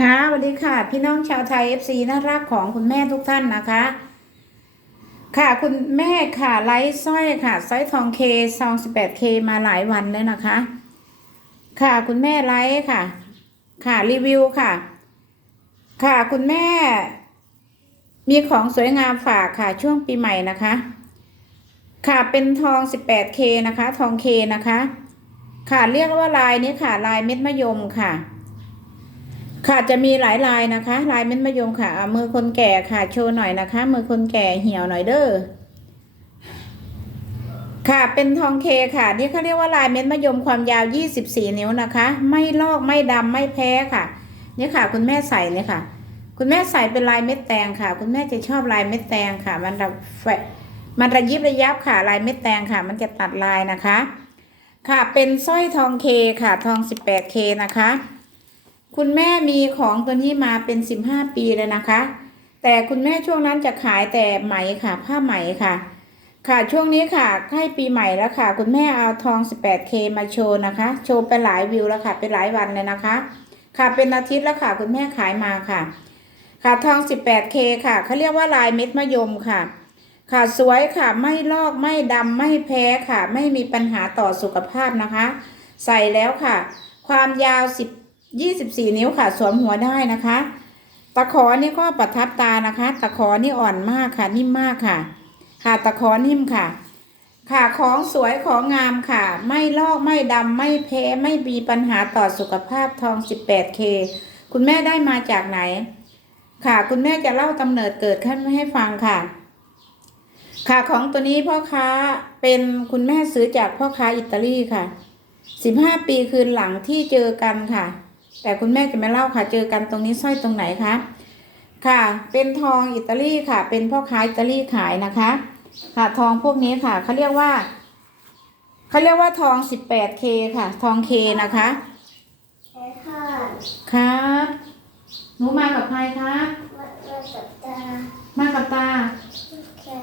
ค่ะสวัสดีค่ะ พี่น้องชาวไทย FC น่ารักของคุณแม่ทุกท่านนะคะ ค่ะคุณแม่ค่ะไลฟ์สร้อยค่ะสร้อยทองเคซอง 18K มาหลายวันแล้วนะคะ ค่ะคุณแม่ไลฟ์ค่ะ ค่ะรีวิวค่ะ ค่ะคุณแม่ มีของสวยงามฝากค่ะช่วงปีใหม่นะคะ ค่ะเป็นทอง 18K นะคะ ทองเคนะคะ ค่ะเรียกว่าลายนี้ค่ะ ลายเม็ดมะยมค่ะ ค่ะจะมีหลายลายนะคะ ลายเม็ดมะยมค่ะ มือคนแก่ค่ะโชว์หน่อยนะคะ มือคนแก่เหี่ยวหน่อยเด้อค่ะเป็นทองเคค่ะ นี่เขาเรียกว่าลายเม็ดมะยมความยาว 24 นิ้วนะคะ ไม่ลอกไม่ดำไม่แพ้ค่ะนี่ค่ะ คุณแม่ใส่เนี่ยค่ะ คุณแม่ใส่เป็นลายเม็ดแตงค่ะ คุณแม่จะชอบลายเม็ดแตงค่ะ มันระแฝมันระยิบระยับค่ะ ลายเม็ดแตงค่ะ มันจะตัดลายนะคะ ค่ะเป็นสร้อยทองเคค่ะ ทอง 18K นะคะ คุณแม่มีของตัวนี้มาเป็นสิบห้าปีเลยนะคะ แต่คุณแม่ช่วงนั้นจะขายแต่ไหมค่ะผ้าไหมค่ะ ค่ะช่วงนี้ค่ะใกล้ปีใหม่แล้วค่ะ คุณแม่เอาทอง 18K มาโชว์นะคะ โชว์ไปหลายวิวแล้วค่ะไปหลายวันเลยนะคะ ค่ะเป็นอาทิตย์แล้วค่ะ คุณแม่ขายมาค่ะ ค่ะทอง 18K ค่ะเขาเรียกว่าลายเม็ดมะยมค่ะ ค่ะสวยค่ะไม่ลอกไม่ดำไม่แพ้ค่ะ ไม่มีปัญหาต่อสุขภาพนะคะ ใส่แล้วค่ะ ความยาว10 24 นิ้วค่ะ สวมหัวได้นะคะ ตะขอนี่ก็ประทับตานะคะ ตะขอนี่อ่อนมากค่ะ นิ่มมากค่ะ ค่ะตะขอนิ่มค่ะ ค่ะของสวยของงามค่ะ ไม่ลอกไม่ดำไม่แพ้ไม่มีปัญหาต่อสุขภาพทอง 18K คุณแม่ได้มาจากไหน ค่ะ คุณแม่จะเล่ากำเนิดเกิดขึ้นให้ฟังค่ะ ค่ะของตัวนี้พ่อค้าเป็นคุณแม่ซื้อจากพ่อค้าอิตาลีค่ะ 15 ปีคืนหลังที่เจอกันค่ะ แต่คุณแม่จะไม่เล่าค่ะ เจอกันตรงนี้สร้อยตรงไหนคะค่ะ เป็นทองอิตาลีค่ะ เป็นพ่อค้าอิตาลีขายนะคะ ค่ะทองพวกนี้ค่ะเขาเรียกว่าเขาเรียกว่าทอง 18K ค่ะ ทองเคนะคะใช่ค่ะครับหนูมากับใครครับมามาสัปดาห์มากับตาแค่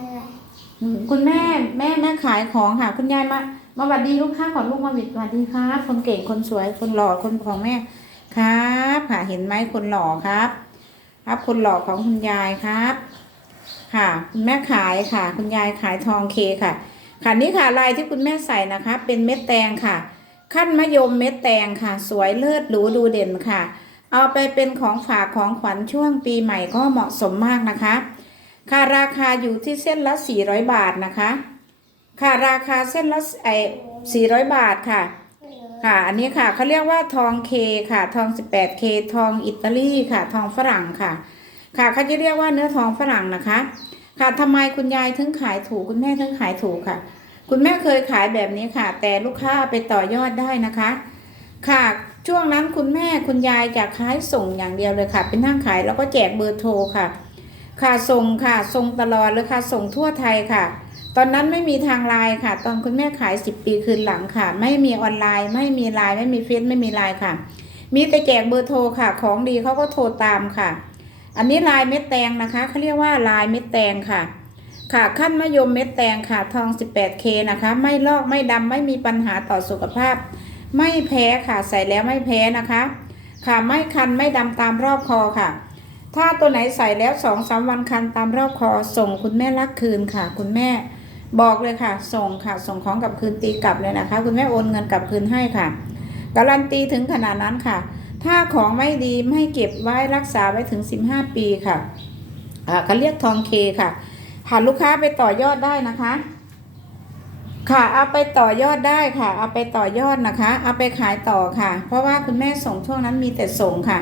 อืมคุณแม่แม่แม่ขายของค่ะ คุณยายมามาหวัดดีลูกค้าก่อนลูกมาหวิดสวัสดีครับคนเก่งคนสวยคนหล่อคนของแม่ ครับค่ะเห็นไหมคนหล่อครับ ครับคนหล่อของคุณยายครับ ค่ะคุณแม่ขายค่ะ คุณยายขายทองเคค่ะ ค่ะนี่ค่ะลายที่คุณแม่ใส่นะคะ เป็นเม็ดแตงค่ะ ขั้นมะยมเม็ดแตงค่ะ สวยเลิศหรูดูเด่นค่ะ เอาไปเป็นของฝากของขวัญช่วงปีใหม่ก็เหมาะสมมากนะคะ ค่ะราคาอยู่ที่เส้นละ 400 บาทนะคะ ค่ะราคาเส้นละไอ400 บาทค่ะ ค่ะ อันนี้ค่ะเขาเรียกว่าทองเคค่ะ ทอง 18K ทองอิตาลีค่ะ ทองฝรั่งค่ะ ค่ะเขาจะเรียกว่าเนื้อทองฝรั่งนะคะ ค่ะทำไมคุณยายถึงขายถูกคุณแม่ถึงขายถูกค่ะ คุณแม่เคยขายแบบนี้ค่ะ แต่ลูกค้าเอาไปต่อยอดได้นะคะ ค่ะช่วงนั้นคุณแม่คุณยายจะขายส่งอย่างเดียวเลยค่ะ เป็นนั่งขายแล้วก็แจกเบอร์โทรค่ะ ค่ะส่งค่ะส่งตลอดเลยค่ะ ส่งทั่วไทยค่ะ ตอนนั้นไม่มีทางไลน์ค่ะ ตอนคุณแม่ขาย 10 ปีคืนหลังค่ะ ไม่มีออนไลน์ ไม่มีไลน์ไม่มีเฟซไม่มีไลน์ค่ะ มีแต่แจกเบอร์โทรค่ะ ของดีเขาก็โทรตามค่ะ อันนี้ลายเม็ดแตงนะคะเขาเรียกว่าลายเม็ดแตงค่ะ ค่ะขั้นมะยมเม็ดแตงค่ะทอง 18K นะคะ ไม่ลอกไม่ดำไม่มีปัญหาต่อสุขภาพ ไม่แพ้ค่ะใส่แล้วไม่แพ้นะคะ ค่ะไม่คันไม่ดำตามรอบคอค่ะถ้าตัวไหนใส่แล้วสองสามวันคันตามรอบคอส่งคุณแม่รักคืนค่ะ คุณแม่ บอกเลยค่ะ ส่งค่ะ ส่งของกลับคืนตีกลับเลยนะคะ คุณแม่โอนเงินกลับคืนให้ค่ะ การันตีถึงขนาดนั้นค่ะ ถ้าของไม่ดีไม่เก็บไว้รักษาไว้ถึง 15 ปีค่ะอ่าเขาเรียกทองเคค่ะหาลูกค้าไปต่อยอดได้นะคะ ค่ะเอาไปต่อยอดได้ค่ะ เอาไปต่อยอดนะคะ เอาไปขายต่อค่ะ เพราะว่าคุณแม่ส่งช่วงนั้นมีแต่ส่งค่ะ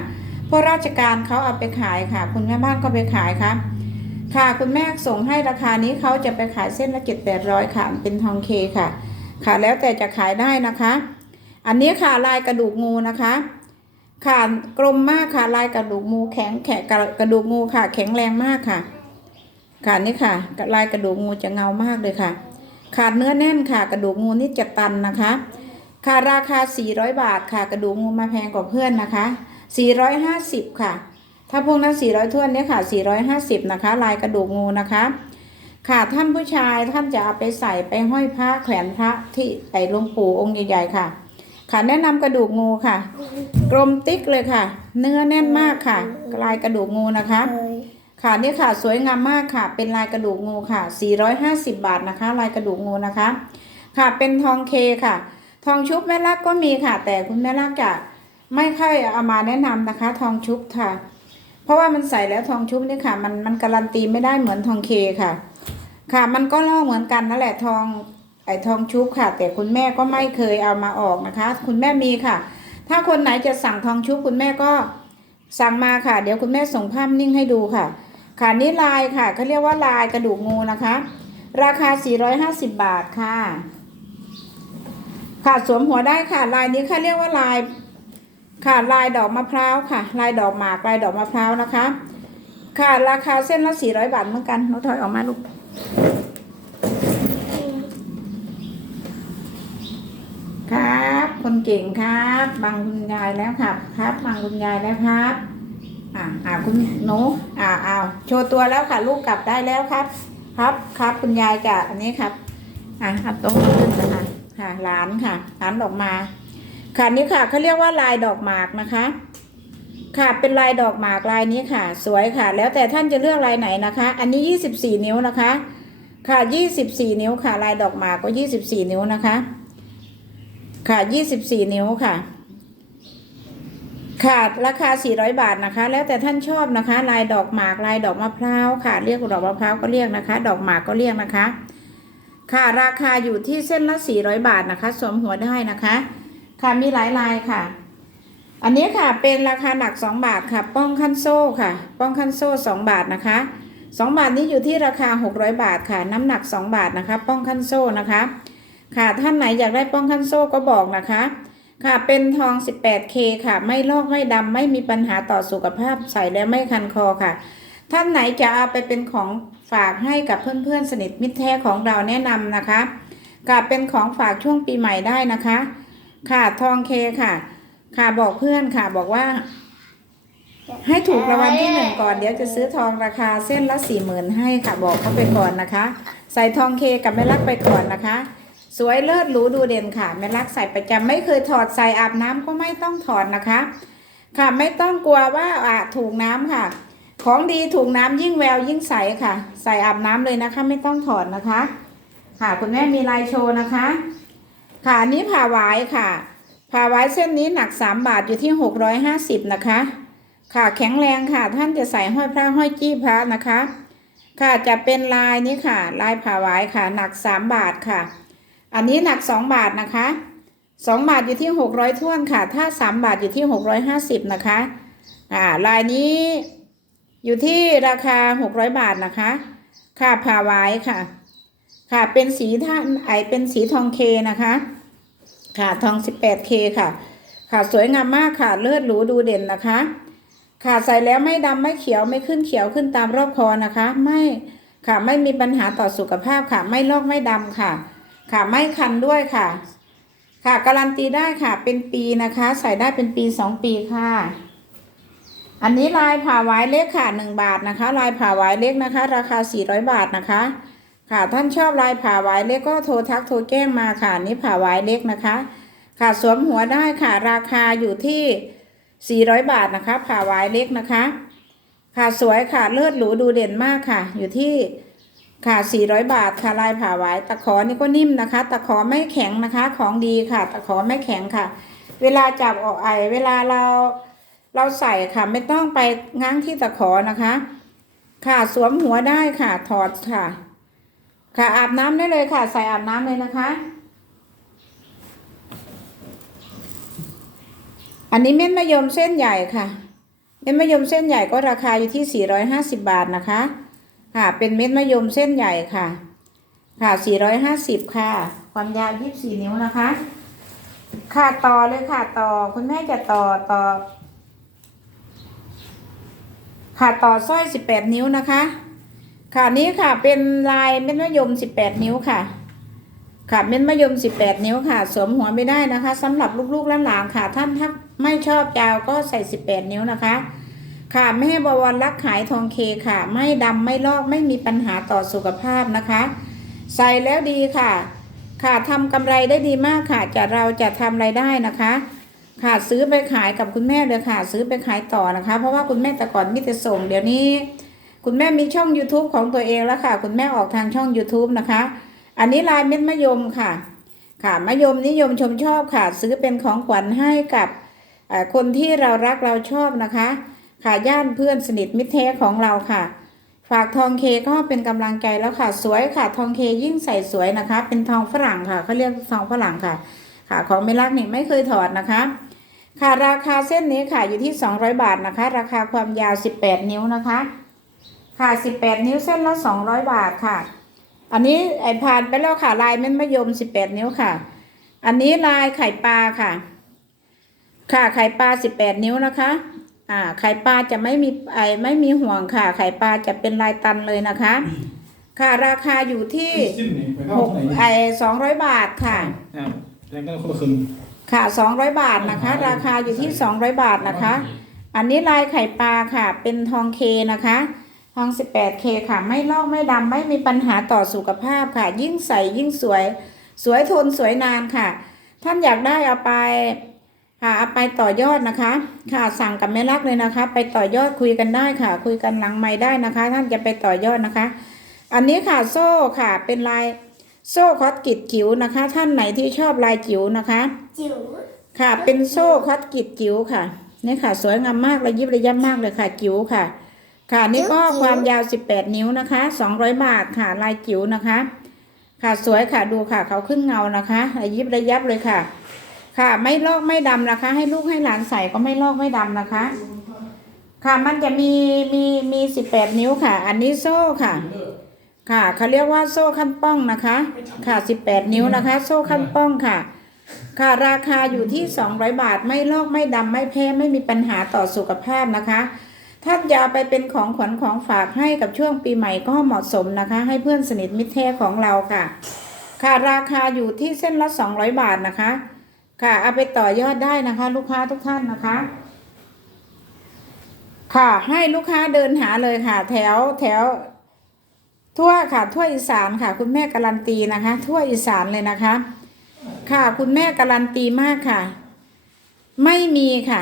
เพราะราชการเขาเอาไปขายค่ะ คุณแม่บ้านก็ไปขายค่ะ ค่ะ คุณแม่ส่งให้ราคานี้เขาจะไปขายเส้นละเจ็ดแปดร้อยค่ะ เป็นทองเคค่ะ ค่ะ แล้วแต่จะขายได้นะคะ อันนี้ค่ะลายกระดูกงูนะคะ ค่ะกลมมากค่ะลายกระดูกงูแข็งแขกกระดูกงูค่ะ แข็งแรงมากค่ะ ค่ะนี่ค่ะ ลายกระดูกงูจะเงามากเลยค่ะ ขาดเนื้อแน่นค่ะ กระดูกงูนี่จะตันนะคะ ค่ะราคา 400 บาทค่ะ กระดูกงูมาแพงกว่าเพื่อนนะคะ 450 ค่ะ ถ้าพวกนั้น 400ท้วนเนี่ยค่ะ 450 นะคะ ลายกระดูกงูนะคะ ค่ะท่านผู้ชายท่านจะเอาไปใส่ไปห้อยพระแขวนพระที่ไอ้หลวงปู่องค์ใหญ่ๆค่ะ ค่ะแนะนำกระดูกงูค่ะ กลมติ๊กเลยค่ะ เนื้อแน่นมากค่ะ ลายกระดูกงูนะคะ ค่ะนี่ค่ะสวยงามมากค่ะ เป็นลายกระดูกงูค่ะ 450 บาทนะคะ ลายกระดูกงูนะคะ ค่ะเป็นทองเคค่ะ ทองชุบแม่ลักก็มีค่ะ แต่คุณแม่ลักจะไม่ค่อยเอามาแนะนำนะคะ ทองชุบค่ะ เพราะว่ามันใส่แล้วทองชุบนี่ค่ะ มันมันการันตีไม่ได้เหมือนทองเคค่ะ ค่ะ มันก็ล่อเหมือนกันนั่นแหละทองไอทองชุบค่ะ แต่คุณแม่ก็ไม่เคยเอามาออกนะคะ คุณแม่มีค่ะ ถ้าคนไหนจะสั่งทองชุบคุณแม่ก็สั่งมาค่ะ เดี๋ยวคุณแม่ส่งภาพนิ่งให้ดูค่ะ ค่ะนี่ลายค่ะเขาเรียกว่าลายกระดูกงูนะคะ ราคา 450 บาทค่ะ ค่ะสวมหัวได้ค่ะ ลายนี้เขาเรียกว่าลาย ค่ะลายดอกมะพร้าวค่ะ ลายดอกหมากลายดอกมะพร้าวนะคะ ค่ะราคาเส้นละ400บาทเหมือนกันน้องถอยออกมาลูกครับ คนเก่งครับบังคุณยายแล้วครับ ครับบังคุณยายแล้วครับ อ่าอ่าคุณหนูอ่าอ้าวโชว์ตัวแล้วค่ะลูกกลับได้แล้วครับ ครับครับคุณยายจะอันนี้ครับ อ่าครับตรงขึ้นนะคะค่ะหลานค่ะหลานออกมา ค่ะนี่ค่ะเขาเรียกว่าลายดอกหมากนะคะ ค่ะเป็นลายดอกหมากลายนี้ค่ะ สวยค่ะ แล้วแต่ท่านจะเลือกลายไหนนะคะ อันนี้24นิ้วนะคะ ค่ะ24นิ้วค่ะ ลายดอกหมากก็24นิ้วนะคะ ค่ะ24นิ้วค่ะค่ะราคา 400 บาทนะคะ แล้วแต่ท่านชอบนะคะ ลายดอกหมากลายดอกมะพร้าวค่ะ เรียกดอกมะพร้าวก็เรียกนะคะ ดอกหมากก็เรียกนะคะ ค่ะราคาอยู่ที่เส้นละ 400 บาทนะคะ สวมหัวได้นะคะ ค่ะมีหลายลายค่ะ อันนี้ค่ะเป็นราคาหนัก 2 บาทค่ะ ป้องคันโซ่ค่ะ ป้องคันโซ่ 2 บาทนะคะ 2 บาทนี้อยู่ที่ราคา 600 บาทค่ะ น้ำหนัก 2 บาทนะคะ ป้องคันโซ่นะคะ ค่ะท่านไหนอยากได้ป้องคันโซ่ก็บอกนะคะ ค่ะเป็นทอง 18K ค่ะ ไม่ลอกไม่ดำไม่มีปัญหาต่อสุขภาพใส่แล้วไม่คันคอค่ะ ท่านไหนจะเอาไปเป็นของฝากให้กับเพื่อนๆสนิทมิตรแท้ของเราแนะนำนะคะค่ะเป็นของฝากช่วงปีใหม่ได้นะคะ ค่ะทองเคค่ะ ค่ะบอกเพื่อนค่ะบอกว่า ให้ถูกรางวัลที่หนึ่งก่อนเดี๋ยวจะซื้อทองราคาเส้นละสี่หมื่นให้ค่ะบอกเขาไปก่อนนะคะ ใส่ทองเคกับแม่ลักไปก่อนนะคะ สวยเลิศหรูดูเด่นค่ะแม่ลักใส่ประจำไม่เคยถอดใส่อาบน้ำก็ไม่ต้องถอดนะคะ ค่ะไม่ต้องกลัวว่าอะถูกน้ำค่ะ ของดีถูกน้ำยิ่งแววยิ่งใสค่ะ ใส่อาบน้ำเลยนะคะ ไม่ต้องถอดนะคะ ค่ะคุณแม่มีลายโชว์นะคะ ค่ะอันนี้ผ่าหวายค่ะผ่าไว้เส้นนี้หนัก 3 บาทอยู่ที่ 650 นะคะ ค่ะแข็งแรงค่ะท่านจะใส่ห้อยพระห้อยจี้พระนะคะ ค่ะจะเป็นลายนี้ค่ะ ลายผ่าไว้ค่ะ หนัก 3 บาทค่ะ อันนี้หนัก 2 บาทนะคะ 2 บาทอยู่ที่ 600ท้วนค่ะ ถ้า 3 บาทอยู่ที่ 650 นะคะอ่าลายนี้อยู่ที่ราคา 600 บาทนะคะ ค่ะผ่าไว้ค่ะ ค่ะเป็นสีท่านไอเป็นสีทองเคนะคะ ค่ะทอง 18K ค่ะ ค่ะสวยงามมากค่ะ เลือดหรูดูเด่นนะคะ ค่ะใส่แล้วไม่ดำไม่เขียวไม่ขึ้นเขียวขึ้นตามรอบคอนะคะ ไม่ค่ะไม่มีปัญหาต่อสุขภาพค่ะ ไม่ลอกไม่ดำค่ะ ค่ะไม่คันด้วยค่ะ ค่ะการันตีได้ค่ะเป็นปีนะคะ ใส่ได้เป็นปีสองปีค่ะอันนี้ลายผ่าไว้เล็กค่ะหนึ่งบาทนะคะ ลายผ่าไว้เล็กนะคะ ราคา 400 บาทนะคะ ค่ะท่านชอบลายผ่าไว้เล็กก็โทรทักโทรแจ้งมาค่ะนี่ผ่าไว้เล็กนะคะ ค่ะสวมหัวได้ค่ะราคาอยู่ที่ 400 บาทนะคะ ผ่าไว้เล็กนะคะ ค่ะสวยค่ะเลือดหรูดูเด่นมากค่ะ อยู่ที่ค่ะ 400 บาทค่ะลายผ่าไว้ตะขอนี่ก็นิ่มนะคะ ตะขอไม่แข็งนะคะของดีค่ะ ตะขอไม่แข็งค่ะ เวลาจับออกไอเวลาเราเราใส่ค่ะไม่ต้องไปง้างที่ตะขอนะคะ ค่ะสวมหัวได้ค่ะถอดค่ะ ค่ะอาบน้ำได้เลยค่ะ ใส่อาบน้ำเลยนะคะ อันนี้เม็ดมะยมเส้นใหญ่ค่ะ เม็ดมะยมเส้นใหญ่ก็ราคาอยู่ที่ 450 บาทนะคะ ค่ะ เป็นเม็ดมะยมเส้นใหญ่ค่ะ ค่ะ 450 ค่ะ ความยาว 24 นิ้วนะคะ ค่ะต่อเลยค่ะต่อคุณแม่จะต่อต่อค่ะต่อสร้อย 18 นิ้วนะคะ ค่ะนี้ค่ะเป็นลายเม็ดมะยม18นิ้วค่ะ ค่ะเม็ดมะยม18นิ้วค่ะ สวมหัวไม่ได้นะคะสำหรับลูกๆละหลานค่ะ ท่านถ้าไม่ชอบยาวก็ใส่18นิ้วนะคะ ค่ะแม่บวรรักขายทองเคค่ะ ไม่ดำไม่ลอกไม่มีปัญหาต่อสุขภาพนะคะ ใส่แล้วดีค่ะ ค่ะทำกำไรได้ดีมากค่ะ จะเราจะทำรายได้นะคะค่ะซื้อไปขายกับคุณแม่เลยค่ะ ซื้อไปขายต่อนะคะ เพราะว่าคุณแม่แต่ก่อนมิแต่ส่งเดี๋ยวนี้ คุณแม่มีช่อง YouTube ของตัวเองแล้วค่ะ คุณแม่ออกทางช่อง YouTube นะคะ อันนี้ลายเม็ดมะยมค่ะ ค่ะมะยมนิยมชมชอบค่ะ ซื้อเป็นของขวัญให้กับคนที่เรารักเราชอบนะคะ ค่ะญาติเพื่อนสนิทมิตรแท้ของเราค่ะ ฝากทองเคก็เป็นกำลังใจแล้วค่ะ สวยค่ะ ทองเคยิ่งใส่สวยนะคะ เป็นทองฝรั่งค่ะเขาเรียกทองฝรั่งค่ะ ค่ะของไม่รักนี่ไม่เคยถอดนะคะ ค่ะราคาเส้นนี้ค่ะอยู่ที่ 200 บาทนะคะ ราคาความยาว 18 นิ้วนะคะ ค่ะ 18 นิ้วเส้นละ 200 บาทค่ะ อันนี้ไอผ่านไปแล้วค่ะ ลายเม็ดมะยม 18 นิ้วค่ะ อันนี้ลายไข่ปลาค่ะ ค่ะไข่ปลา 18 นิ้วนะคะ อ่า ไข่ปลาจะไม่มีไอไม่มีห่วงค่ะ ไข่ปลาจะเป็นลายตันเลยนะคะ ค่ะราคาอยู่ที่ Stim ni, ไปเข้าหกไอสองร้อยบาทค่ะอ่าแรงกันคนละครึ่งค่ะสองร้อยบาทนะคะ ราคาอยู่ที่สองร้อยบาทนะคะ อันนี้ลายไข่ปลาค่ะ เป็นทองเคนะคะ ทอง 18K ค่ะ ไม่ลอกไม่ดำไม่มีปัญหาต่อสุขภาพค่ะ ยิ่งใสยิ่งสวย สวยทนสวยนานค่ะ ท่านอยากได้เอาไปค่ะเอาไปต่อยอดนะคะ ค่ะสั่งกับแม่รักเลยนะคะ ไปต่อยอดคุยกันได้ค่ะ คุยกันหลังไม้ได้นะคะ ท่านจะไปต่อยอดนะคะ อันนี้ค่ะโซ่ค่ะเป็นลายโซ่คอสกิดจิ๋วนะคะ ท่านไหนที่ชอบลายจิ๋วนะคะจิ๋วค่ะ เป็นโซ่คอสกิดจิ๋วค่ะนี่ค่ะ สวยงามมากระยิบระยับมากเลยค่ะจิ๋วค่ะ ค่ะนี่ก็ความยาว 18 นิ้วนะคะ 200 บาทค่ะลายจิ๋วนะคะ ค่ะสวยค่ะดูค่ะเขาขึ้นเงานะคะระยิบระยับเลยค่ะ ค่ะไม่ลอกไม่ดำนะคะ ให้ลูกให้หลานใส่ก็ไม่ลอกไม่ดำนะคะ ค่ะมันจะมีมีมีสิบแปดนิ้วค่ะ อันนี้โซ่ค่ะ ค่ะเขาเรียกว่าโซ่ขั้นป้องนะคะ ค่ะสิบแปดนิ้วนะคะ โซ่ขั้นป้องค่ะ ค่ะราคาอยู่ที่สองร้อยบาทไม่ลอกไม่ดำไม่แพ้ไม่มีปัญหาต่อสุขภาพนะคะ ท่านจะเอาไปเป็นของขวัญของฝากให้กับช่วงปีใหม่ก็เหมาะสมนะคะ ให้เพื่อนสนิทมิตรแท้ของเราค่ะ ค่ะราคาอยู่ที่เส้นละสองร้อยบาทนะคะ ค่ะเอาไปต่อยอดได้นะคะ ลูกค้าทุกท่านนะคะ ค่ะให้ลูกค้าเดินหาเลยค่ะ แถวแถว ทั่วค่ะ ทั่วอีสานค่ะ คุณแม่การันตีนะคะ ทั่วอีสานเลยนะคะ ค่ะคุณแม่การันตีมากค่ะ ไม่มีค่ะ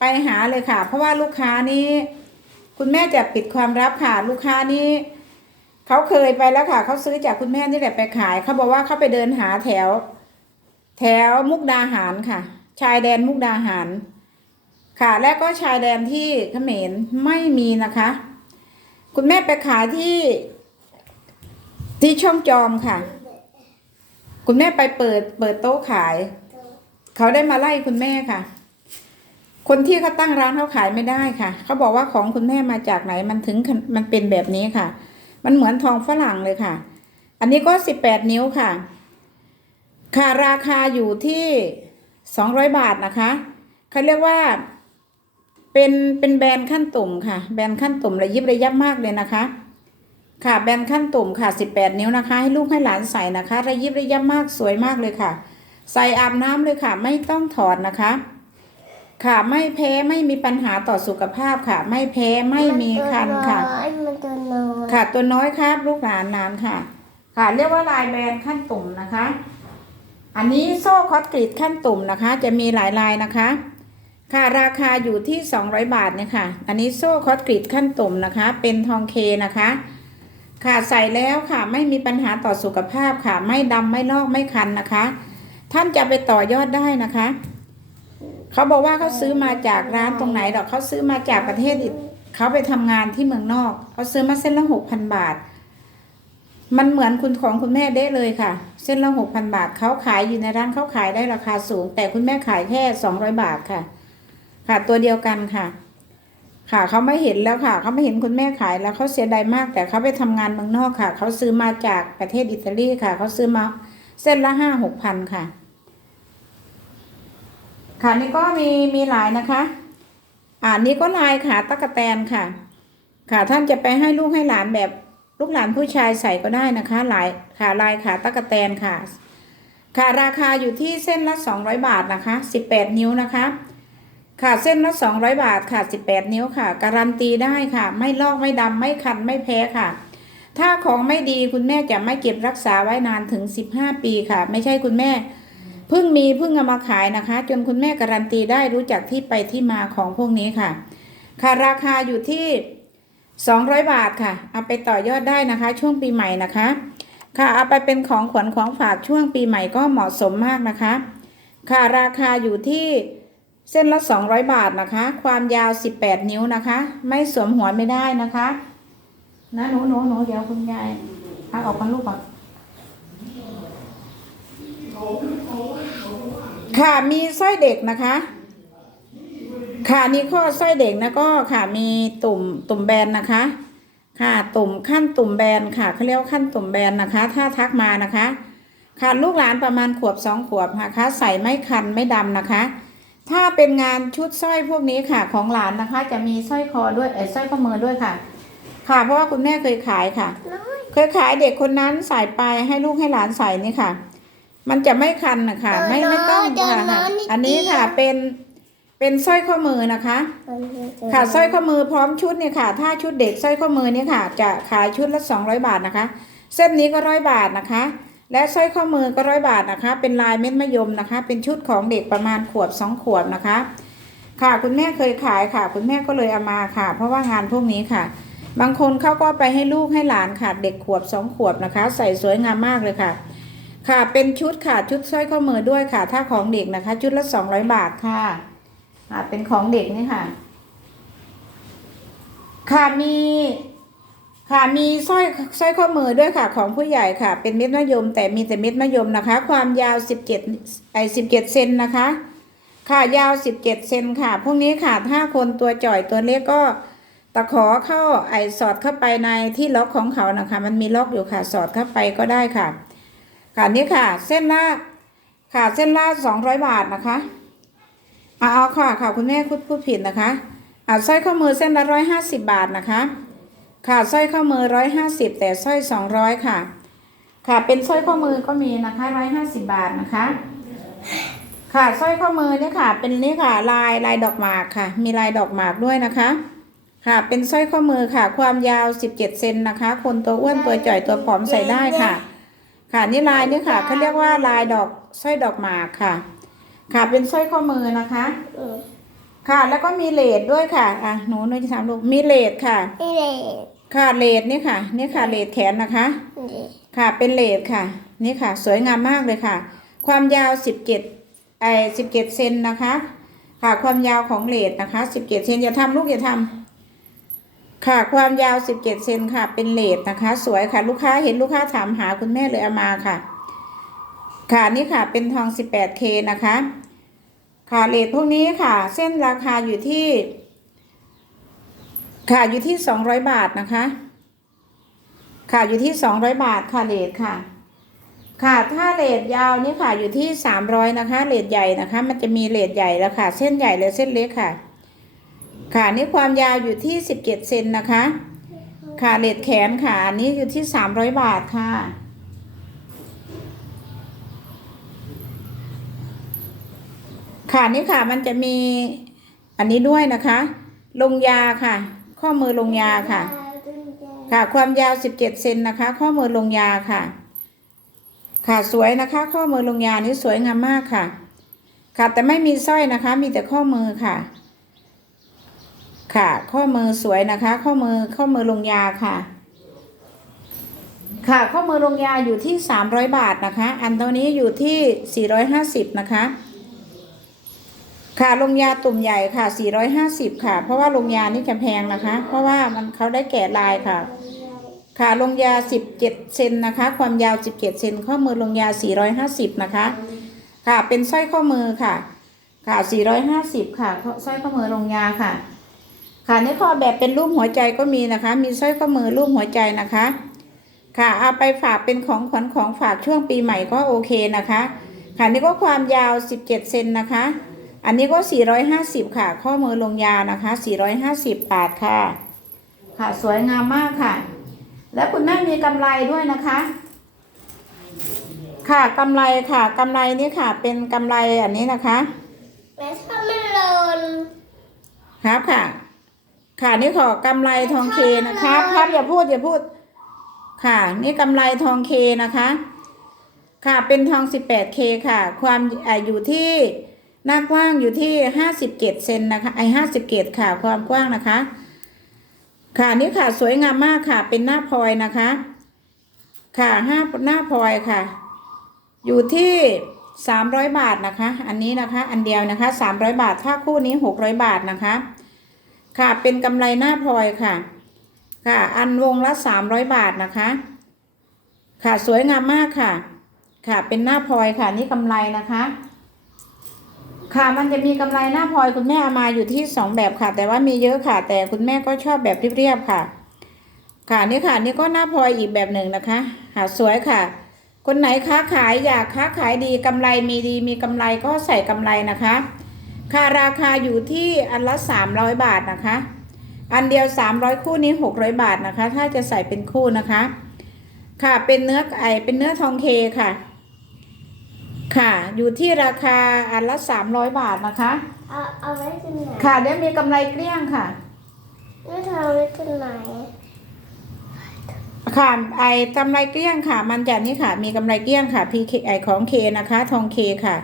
ไปหาเลยค่ะ เพราะว่าลูกค้านี้ คุณแม่จะปิดความลับค่ะลูกค้านี้เขาเคยไปแล้วค่ะเขาซื้อจากคุณแม่นี่แหละไปขายเขาบอกว่าเขาไปเดินหาแถว แถวมุกดาหารค่ะ ชายแดนมุกดาหาร ค่ะและก็ชายแดนที่เขมรไม่มีนะคะ คุณแม่ไปขายที่ ที่ช่องจอมค่ะ คุณแม่ไปเปิดเปิดโต๊ะขาย เขาได้มาไล่คุณแม่ค่ะ คนที่เขาตั้งร้านเขาขายไม่ได้ค่ะ เขาบอกว่าของคุณแม่มาจากไหนมันถึงมันเป็นแบบนี้ค่ะ มันเหมือนทองฝรั่งเลยค่ะ อันนี้ก็สิบแปดนิ้วค่ะ ค่ะราคาอยู่ที่สองร้อยบาทนะคะเขาเรียกว่าเป็นเป็นแบรนด์ขั้นตุ่มค่ะ แบรนด์ขั้นตุ่มระยิบระยับมากเลยนะคะ ค่ะแบรนด์ขั้นตุ่มค่ะ18นิ้วนะคะ ให้ลูกให้หลานใส่นะคะ ระยิบระยับมากสวยมากเลยค่ะ ใส่อาบน้ำเลยค่ะ ไม่ต้องถอดนะคะ ค่ะไม่แพ้ไม่มีปัญหาต่อสุขภาพค่ะ ไม่แพ้ไม่มีคันค่ะ มันตัวน้อยค่ะ ตัวน้อยครับลูกหลานนานค่ะ ค่ะ เรียกว่าลายแบรนด์ขั้นตุ่มนะคะ อันนี้โซ่คอสกรีดขั้นตุ่มนะคะ จะมีหลายลายนะคะ ค่ะราคาอยู่ที่ 200 บาทเนี่ยค่ะ อันนี้โซ่คอสกรีดขั้นตุ่มนะคะ เป็นทองเคนะคะ ค่ะใส่แล้วค่ะไม่มีปัญหาต่อสุขภาพค่ะ ไม่ดำไม่ลอกไม่คันนะคะ ท่านจะไปต่อยอดได้นะคะ เขาบอกว่าเขาซื้อมาจากร้านตรงไหนหรอกเขาซื้อมาจากประเทศอิเขาไปทำงานที่เมืองนอกเขาซื้อมาเส้นละหกพันบาท มันเหมือนคุณของคุณแม่เด้เลยค่ะ เส้นละหกพันบาทเขาขายอยู่ในร้านเขาขายได้ราคาสูง แต่คุณแม่ขายแค่สองร้อยบาทค่ะ ค่ะตัวเดียวกันค่ะ ค่ะเขาไม่เห็นแล้วค่ะเขาไม่เห็นคุณแม่ขายแล้วเขาเสียดายมาก แต่เขาไปทำงานเมืองนอกค่ะเขาซื้อมาจากประเทศอิตาลีค่ะเขาซื้อมาเส้นละห้าหกพันค่ะ ค่ะนี่ก็มีมีหลายนะคะ อ่านี่ก็ลายขาตะกะแตนค่ะ ค่ะท่านจะไปให้ลูกให้หลานแบบลูกหลานผู้ชายใส่ก็ได้นะคะลายขาลายขาตะกะแตนค่ะ ค่ะราคาอยู่ที่เส้นละ 200 บาทนะคะ18 นิ้วนะคะ ค่ะเส้นละ 200 บาทค่ะ 18 นิ้วค่ะ การันตีได้ค่ะ ไม่ลอกไม่ดำไม่คันไม่แพ้ค่ะถ้าของไม่ดีคุณแม่จะไม่เก็บรักษาไว้นานถึง 15 ปีค่ะ ไม่ใช่คุณแม่ พิ่งมีเพิ่งเอามาขายนะคะ จนคุณแม่การันตีได้รู้จักที่ไปที่มาของพวกนี้ค่ะ ค่ะราคาอยู่ที่ 200 บาทค่ะ เอาไปต่อยอดได้นะคะ ช่วงปีใหม่นะคะ ค่ะเอาไปเป็นของขวัญของฝากช่วงปีใหม่ก็เหมาะสมมากนะคะ ค่ะราคาอยู่ที่เส้นละ 200 บาทนะคะ ความยาว 18 นิ้วนะคะ ไม่สวมหัวไม่ได้นะคะนะหนูหนูหนูเดี๋ยวคุณยายพักออกมาลูกก่อน ค่ะมีสร้อยเด็กนะคะ ค่ะนี่ข้อสร้อยเด็กนะก็ค่ะมีตุ่มตุ่มแบนนะคะ ค่ะตุ่มขั้นตุ่มแบนค่ะเขาเรียกว่าขั้นตุ่มแบนนะคะ ถ้าทักมานะคะ ค่ะลูกหลานประมาณขวบสองขวบนะคะ ใส่ไม่คันไม่ดำนะคะ ถ้าเป็นงานชุดสร้อยพวกนี้ค่ะของหลานนะคะ จะมีสร้อยคอด้วยเออสร้อยข้อมือด้วยค่ะ ค่ะ เพราะว่าคุณแม่เคยขายค่ะน้อยเคยขายเด็กคนนั้นใส่ไปให้ลูกให้หลานใส่นี่ค่ะ มันจะไม่คันนะคะไม่ไม่ต้องค่ะค่ะอันนี้ค่ะเป็นเป็นสร้อยข้อมือนะคะ ค่ะสร้อยข้อมือพร้อมชุดเนี่ยค่ะ ถ้าชุดเด็กสร้อยข้อมือเนี่ยค่ะ จะขายชุดละ200บาทนะคะ เส้นนี้ก็ร้อยบาทนะคะ และสร้อยข้อมือก็ร้อยบาทนะคะ เป็นลายเม็ดมะยมนะคะ เป็นชุดของเด็กประมาณขวบสองขวบนะคะ ค่ะคุณแม่เคยขายค่ะ คุณแม่ก็เลยเอามาค่ะ เพราะว่างานพวกนี้ค่ะ บางคนเขาก็ไปให้ลูกให้หลานค่ะ เด็กขวบสองขวบนะคะ ใส่สวยงามมากเลยค่ะ ค่ะเป็นชุดค่ะชุดสร้อยข้อมือด้วยค่ะ ถ้าของเด็กนะคะ ชุดละ200บาทค่ะค่ะเป็นของเด็กนี่ค่ะ ค่ะมีค่ะมีสร้อยสร้อยข้อมือด้วยค่ะของผู้ใหญ่ค่ะ เป็นเม็ดมะยม แต่มีแต่เม็ดมะยมนะคะ ความยาว17ไอ้17เจ็ดเซนนะคะ ค่ะยาว17เซนค่ะพวกนี้ค่ะถ้าคนตัวจ่อยตัวเล็กก็ตะขอเข้าไอสอดเข้าไปในที่ล็อกของเขานะคะ มันมีล็อกอยู่ค่ะ สอดเข้าไปก็ได้ค่ะ ค่ะนี่ค่ะ เส้นละค่ะเส้นละ200บาทนะคะเอาเอาค่ะค่ะคุณแม่พูดพูดผิดนะคะอ่าสร้อยข้อมือเส้นละร้อยห้าสิบบาทนะคะ ค่ะสร้อยข้อมือร้อยห้าสิบแต่สร้อยสองร้อยค่ะ ค่ะเป็นสร้อยข้อมือก็มีนะคะร้อยห้าสิบบาทนะคะ ค่ะสร้อยข้อมือเนี่ยค่ะ เป็นนี่ค่ะลายลายดอกหมากค่ะ มีลายดอกหมากด้วยนะคะค่ะ เป็นสร้อยข้อมือค่ะ ความยาวสิบเจ็ดเซนนะคะ คนตัวอ้วนตัวจ่อยตัวผอมใส่ได้ค่ะ ค่ะนี่ลายนี่ค่ะเขาเรียกว่าลายดอกสร้อยดอกหมากค่ะ ค่ะเป็นสร้อยข้อมือนะคะค่ะ แล้วก็มีเลดด้วยค่ะอะหนูหนูจะถามลูกมีเลดค่ะเลยค่ะเลดนี่ค่ะ นี่ค่ะเลดแขนนะคะ ค่ะเป็นเลดค่ะ นี่ค่ะ สวยงามมากเลยค่ะ ความยาวสิบเจ็ดไอสิบเจ็ดเซนนะคะ ค่ะความยาวของเลดนะคะสิบเจ็ดเซนอย่าทำลูกอย่าทำ ค่ะความยาวสิบเจ็ดเซนค่ะ เป็นเลดนะคะ สวยค่ะ ลูกค้าเห็นลูกค้าถามหาคุณแม่เลยเอามาค่ะ ค่ะนี่ค่ะเป็นทอง 18K นะคะ ค่ะเลทพวกนี้ค่ะ เส้นราคาอยู่ที่ ค่ะอยู่ที่ 200 บาทนะคะ ค่ะอยู่ที่ 200 บาทค่ะเลทค่ะ ค่ะถ้าเลทยาวนี่ค่ะอยู่ที่ 300 นะคะเลทใหญ่นะคะ มันจะมีเลทใหญ่แล้วค่ะ เส้นใหญ่และเส้นเล็กค่ะ ค่ะนี่ความยาวอยู่ที่17เจ็ดเซนนะคะ ค่ะเลทแขนค่ะอันนี้อยู่ที่300บาทค่ะ ค่ะนี่ค่ะมันจะมีอันนี้ด้วยนะคะ ลงยาค่ะ ข้อมือลงยาค่ะ ค่ะความยาว17เซนนะคะ ข้อมือลงยาค่ะ ค่ะสวยนะคะ ข้อมือลงยานี่สวยงามมากค่ะ ค่ะแต่ไม่มีสร้อยนะคะ มีแต่ข้อมือค่ะ ค่ะ ข้อมือสวยนะคะ ข้อมือข้อมือลงยาค่ะ ค่ะ ข้อมือลงยาอยู่ที่ 300 บาทนะคะ อันตัวนี้อยู่ที่ 450 นะคะ ค่ะลงยาตุ่มใหญ่ค่ะ 450 ค่ะ เพราะว่าลงยานี่จะแพงนะคะ เพราะว่ามันเขาได้แกะลายค่ะ ค่ะลงยา 17 เซนนะคะ ความยาว 17 เซนข้อมือลงยา 450 นะคะ ค่ะเป็นสร้อยข้อมือค่ะ ค่ะ 450 ค่ะสร้อยข้อมือลงยาค่ะ ค่ะในข้อแบบเป็นรูปหัวใจก็มีนะคะ มีสร้อยข้อมือรูปหัวใจนะคะ ค่ะเอาไปฝากเป็นของขวัญของฝากช่วงปีใหม่ก็โอเคนะคะ ค่ะนี่ก็ความยาว 17เซนนะคะ อันนี้ก็ 450 ค่ะ ข้อมือลงยานะคะ 450 บาทค่ะ ค่ะสวยงามมากค่ะ แล้วคุณแม่มีกำไรด้วยนะคะค่ะกำไรค่ะกำไรนี่ค่ะ เป็นกำไรอันนี้นะคะแม่ชอบไม่หล่นครับค่ะ ค่ะนี่ขอกำไรทองเคนะครับครับอย่าพูดอย่าพูด ค่ะ นี่กำไรทองเคนะคะ ค่ะเป็นทอง 18K ค่ะ ความอ่าอยู่ที่หน้ากว้างอยู่ที่57เกตเซนนะคะไอ้57ค่ะความกว้างนะคะ ค่ะนี่ค่ะสวยงามมากค่ะ เป็นหน้าพลอยนะคะ ค่ะห้าหน้าพลอยค่ะ อยู่ที่300บาทนะคะ อันนี้นะคะ อันเดียวนะคะ300บาท ถ้าคู่นี้600บาทนะคะ ค่ะ เป็นกำไรหน้าพลอยค่ะ ค่ะ อันวงละ300บาทนะคะ ค่ะสวยงามมากค่ะ ค่ะ เป็นหน้าพลอยค่ะ นี่กำไรนะคะ ค่ะ มันจะมีกำไรหน้าพลอยคุณแม่เอามาอยู่ที่สองแบบค่ะ แต่ว่ามีเยอะค่ะ แต่คุณแม่ก็ชอบแบบเรียบๆค่ะ ค่ะนี่ค่ะ นี่ก็หน้าพลอยอีกแบบหนึ่งนะคะค่ะสวยค่ะ คนไหนค้าขายอยากค้าขายดีกำไรมีดีมีกำไรก็ใส่กำไรนะคะ ค่ะราคาอยู่ที่อันละ 300 บาทนะคะ อันเดียว 300 คู่นี้ 600 บาทนะคะ ถ้าจะใส่เป็นคู่นะคะ ค่ะเป็นเนื้อไอเป็นเนื้อทองเคค่ะ ค่ะ อยู่ที่ราคาอันละ 300 บาทนะคะเอาเอาไว้ที่ไหนค่ะเดี๋ยวมีกำไรเกลี้ยงค่ะไม่ทำไว้ที่ไหนค่ะไอ้กำไรเกลี้ยงค่ะ มันจะนี่ค่ะ มีกำไรเกลี้ยงค่ะพีเคไอของเคนะคะ ทองเคค่ะ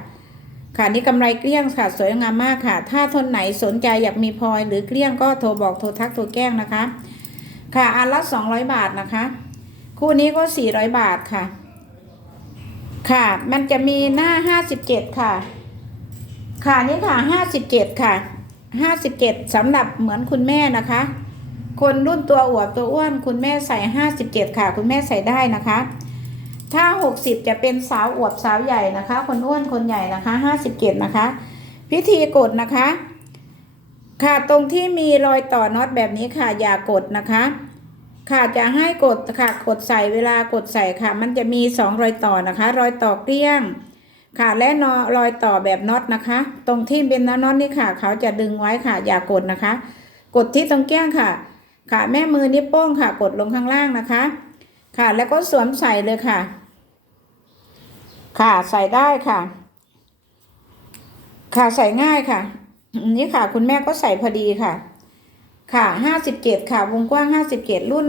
ค่ะนี่กำไรเกลี้ยงค่ะ สวยงามมากค่ะ ถ้าทนไหนสนใจอยากมีพลอยหรือเกลี้ยงก็โทรบอกโทรทักโทรแกล้งนะคะ ค่ะอันละสองร้อยบาทนะคะ คู่นี้ก็สี่ร้อยบาทค่ะ ค่ะ มันจะมีหน้าห้าสิบเจ็ดค่ะ ค่ะนี่ค่ะห้าสิบเจ็ดค่ะห้าสิบเจ็ดสำหรับเหมือนคุณแม่นะคะ คนรุ่นตัวอวบตัวอ้วน คุณแม่ใส่ห้าสิบเจ็ดค่ะ คุณแม่ใส่ได้นะคะ ถ้าหกสิบจะเป็นสาวอวบสาวใหญ่นะคะ คนอ้วนคนใหญ่นะคะห้าสิบเจ็ดนะคะ พิธีกดนะคะ ค่ะตรงที่มีรอยต่อน็อตแบบนี้ค่ะอย่ากดนะคะ ค่ะจะให้กดค่ะกดใส่เวลากดใส่ค่ะ มันจะมีสองรอยต่อนะคะ รอยต่อเกลี้ยง ค่ะและนอรอยต่อแบบน็อตนะคะ ตรงที่เป็นน็อตนี่ค่ะ เขาจะดึงไว้ค่ะ อย่ากดนะคะ กดที่ตรงเกลี้ยงค่ะ ค่ะแม่มือนิ้วโป้งค่ะ กดลงข้างล่างนะคะ ค่ะ แล้วก็สวมใส่เลยค่ะ ค่ะใส่ได้ค่ะ ค่ะใส่ง่ายค่ะ นี่ค่ะ คุณแม่ก็ใส่พอดีค่ะ ค่ะห้าสิบเจ็ดค่ะ วงกว้างห้าสิบเจ็ดรุ่น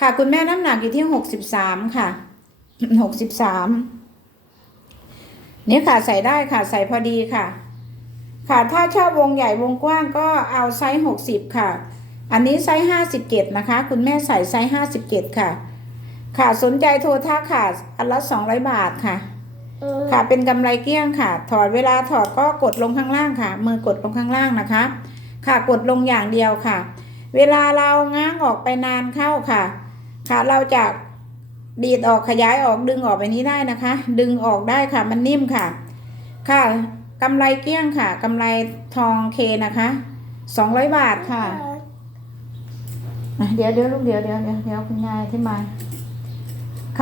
ค่ะ คุณแม่น้ำหนักอยู่ที่หกสิบสามค่ะหกสิบสามนี่ค่ะใส่ได้ค่ะ ใส่พอดีค่ะ ค่ะถ้าชอบวงใหญ่วงกว้างก็เอาไซส์หกสิบค่ะ อันนี้ไซส์ห้าสิบเจ็ดนะคะ คุณแม่ใส่ไซส์ห้าสิบเจ็ดค่ะ ค่ะสนใจโทรทักค่ะอันละสองร้อยบาทค่ะอืมค่ะเป็นกำไรเกลี้ยงค่ะ ถอดเวลาถอดก็กดลงข้างล่างค่ะ มือกดลงข้างล่างนะคะ ค่ะกดลงอย่างเดียวค่ะ เวลาเราง้างออกไปนานเข้าค่ะ ค่ะเราจะดีดออกขยายออกดึงออกไปนี้ได้นะคะ ดึงออกได้ค่ะมันนิ่มค่ะ ค่ะกำไรเกลี้ยงค่ะกำไรทองเคนะคะสองร้อยบาทค่ะอะ เดี๋ยวเดี๋ยวลูกเดี๋ยวเดี๋ยวเดี๋ยวเดี๋ยวคุณยายที่มา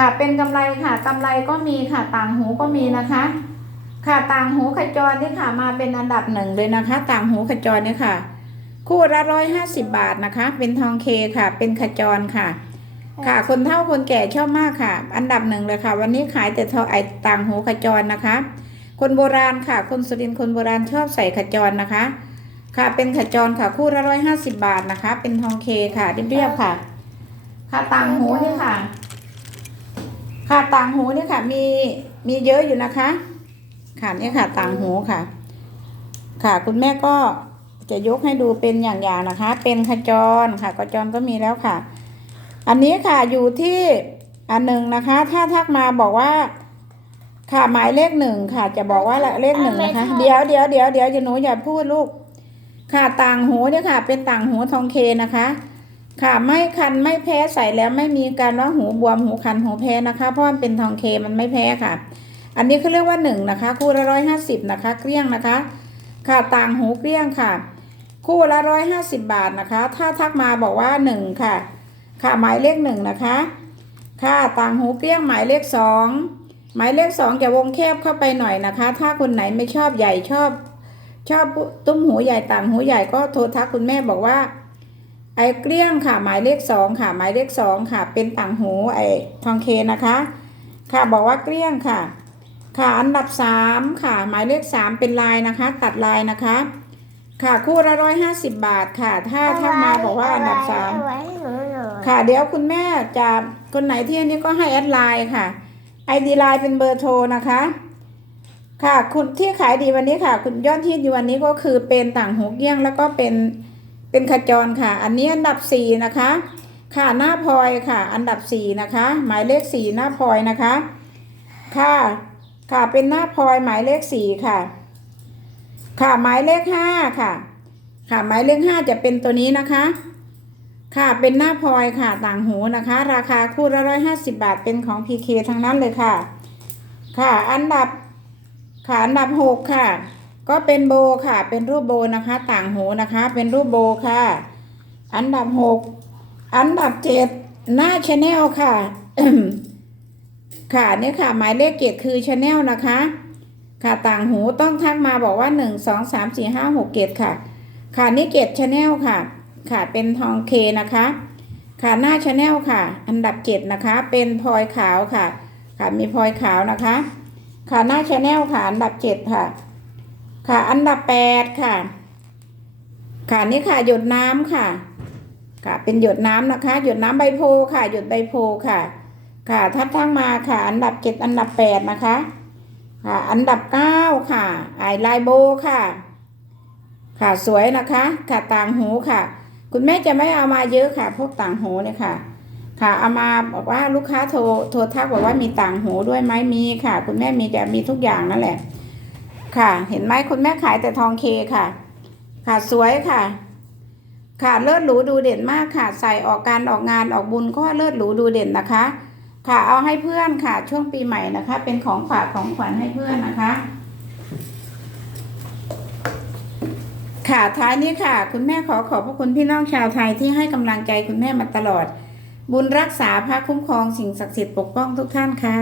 ค่ะเป็นกำไรค่ะกำไรก็มีค่ะต่างหูก็มีนะคะ ค่ะต่างหูขจรนี่ค่ะ มาเป็นอันดับหนึ่งเลยนะคะ ต่างหูขจรนี่ค่ะ คู่ละร้อยห้าสิบบาทนะคะ เป็นทองเคค่ะ เป็นขจรค่ะ ค่ะ คนเฒ่าคนแก่ชอบมากค่ะ อันดับหนึ่งเลยค่ะ วันนี้ขายแต่ทองไอต่างหูขจรนะคะ คนโบราณค่ะ คนสุรินทร์คนโบราณชอบใส่ขจรนะคะ ค่ะเป็นขจรค่ะคู่ละร้อยห้าสิบบาทนะคะ เป็นทองเคค่ะเรียบๆค่ะ ค่ะต่างหูนี่ค่ะ ค่ะต่างหูนี่ค่ะ มีมีเยอะอยู่นะคะ ค่ะนี่ค่ะ ต่างหูค่ะ ค่ะ คุณแม่ก็จะยกให้ดูเป็นอย่างๆนะคะ เป็นขจรค่ะขจรก็มีแล้วค่ะ อันนี้ค่ะอยู่ที่อันหนึ่งนะคะ ถ้าทักมาบอกว่า ค่ะหมายเลขหนึ่งค่ะ จะบอกว่าเลขหนึ่งนะคะ เดี๋ยวเดี๋ยวเดี๋ยวเดี๋ยวอย่าหนูอย่าพูดลูก ค่ะต่างหูเนี่ยค่ะ เป็นต่างหูทองเคนะคะ ค่ะไม่คันไม่แพ้ใส่แล้วไม่มีการว่าหูบวมหูคันหูแพ้นะคะ เพราะมันเป็นทองเคมันไม่แพ้ค่ะ อันนี้เขาเรียกว่าหนึ่งนะคะ คู่ละร้อยห้าสิบนะคะ เกลี้ยงนะคะ ค่ะต่างหูเกลี้ยงค่ะ คู่ละร้อยห้าสิบบาทนะคะ ถ้าทักมาบอกว่าหนึ่งค่ะ ค่ะหมายเลขหนึ่งนะคะ ค่ะต่างหูเกลี้ยงหมายเลขสองหมายเลขสองจะวงแคบเข้าไปหน่อยนะคะ ถ้าคนไหนไม่ชอบใหญ่ชอบ ชอบตุ้มหูใหญ่ต่างหูใหญ่ก็โทรทักคุณแม่บอกว่า ไอ้เกลี้ยงค่ะ หมายเลขสองค่ะ หมายเลขสองค่ะ เป็นต่างหูไอ้ทองเคนะคะ ค่ะบอกว่าเกลี้ยงค่ะ ค่ะอันดับสามค่ะ หมายเลขสามเป็นลายนะคะ ตัดลายนะคะ ค่ะคู่ละร้อยห้าสิบบาทค่ะ ถ้าถ้ามาบอกว่าอันดับสามค่ะ เดี๋ยวคุณแม่จะคนไหนที่อันนี้ก็ให้แอดไลน์ค่ะ ID ไลน์เป็นเบอร์โทรนะคะ ค่ะคุณที่ขายดีวันนี้ค่ะ คุณยอดที่อยู่วันนี้ก็คือเป็นต่างหูเกี้ยงแล้วก็เป็น เป็นขจรค่ะ อันนี้อันดับสี่นะคะ ค่ะหน้าพลอยค่ะ อันดับสี่นะคะ หมายเลขสี่หน้าพลอยนะคะ ค่ะค่ะเป็นหน้าพลอยหมายเลขสี่ค่ะ ค่ะหมายเลขห้าค่ะ ค่ะหมายเลขห้าจะเป็นตัวนี้นะคะ ค่ะเป็นหน้าพลอยค่ะต่างหูนะคะ ราคาคู่ละร้อยห้าสิบาทเป็นของ PK ทั้งนั้นเลยค่ะ ค่ะอันดับค่ะอันดับหกค่ะ ก็เป็นโบค่ะ เป็นรูปโบนะคะ ต่างหูนะคะ เป็นรูปโบค่ะ อันดับหกอันดับเจ็ดหน้าชแนลค่ะ ค่ะเนี่ยค่ะ หมายเลขเจ็ดคือชแนลนะคะ ค่ะต่างหูต้องทักมาบอกว่าหนึ่งสองสามสี่ห้าหกเกตค่ะ ค่ะนี่เกตชแนลค่ะ ค่ะเป็นทองเคนะคะ ค่ะหน้าชแนลค่ะ อันดับเจ็ดนะคะ เป็นพลอยขาวค่ะ ค่ะมีพลอยขาวนะคะ ค่ะหน้าชแนลค่ะอันดับเจ็ดค่ะ ค่ะ อันดับแปดค่ะ ค่ะนี่ค่ะ หยดน้ำค่ะ ค่ะ เป็นหยดน้ำนะคะ หยดน้ำใบโพค่ะ หยดใบโพค่ะ ค่ะทัดทั้งมาค่ะ อันดับเจ็ดอันดับแปดนะคะ ค่ะ อันดับเก้าค่ะไอไลายโบค่ะ ค่ะสวยนะคะ ค่ะต่างหูค่ะ คุณแม่จะไม่เอามาเยอะค่ะ พวกต่างหูเนี่ยค่ะค่ะเอามาบอกว่าลูกค้าโทรโทรทักบอกว่ามีต่างหูด้วยไหมมีค่ะ คุณแม่มีจะมีทุกอย่างนั่นแหละ ค่ะ เห็นไหมคุณแม่ขายแต่ทองเคค่ะ ค่ะสวยค่ะ ค่ะเลิศหรูดูเด่นมากค่ะ ใส่ออกการออกงานออกบุญก็เลิศหรูดูเด่นนะคะ ค่ะเอาให้เพื่อนค่ะ ช่วงปีใหม่นะคะ เป็นของฝากของขวัญให้เพื่อนนะคะ ค่ะท้ายนี้ค่ะ คุณแม่ขอขอบพระคุณพี่น้องชาวไทยที่ให้กำลังใจคุณแม่มาตลอด บุญรักษาพระคุ้มครองสิ่งศักดิ์สิทธิ์ปกป้องทุกท่านค่ะ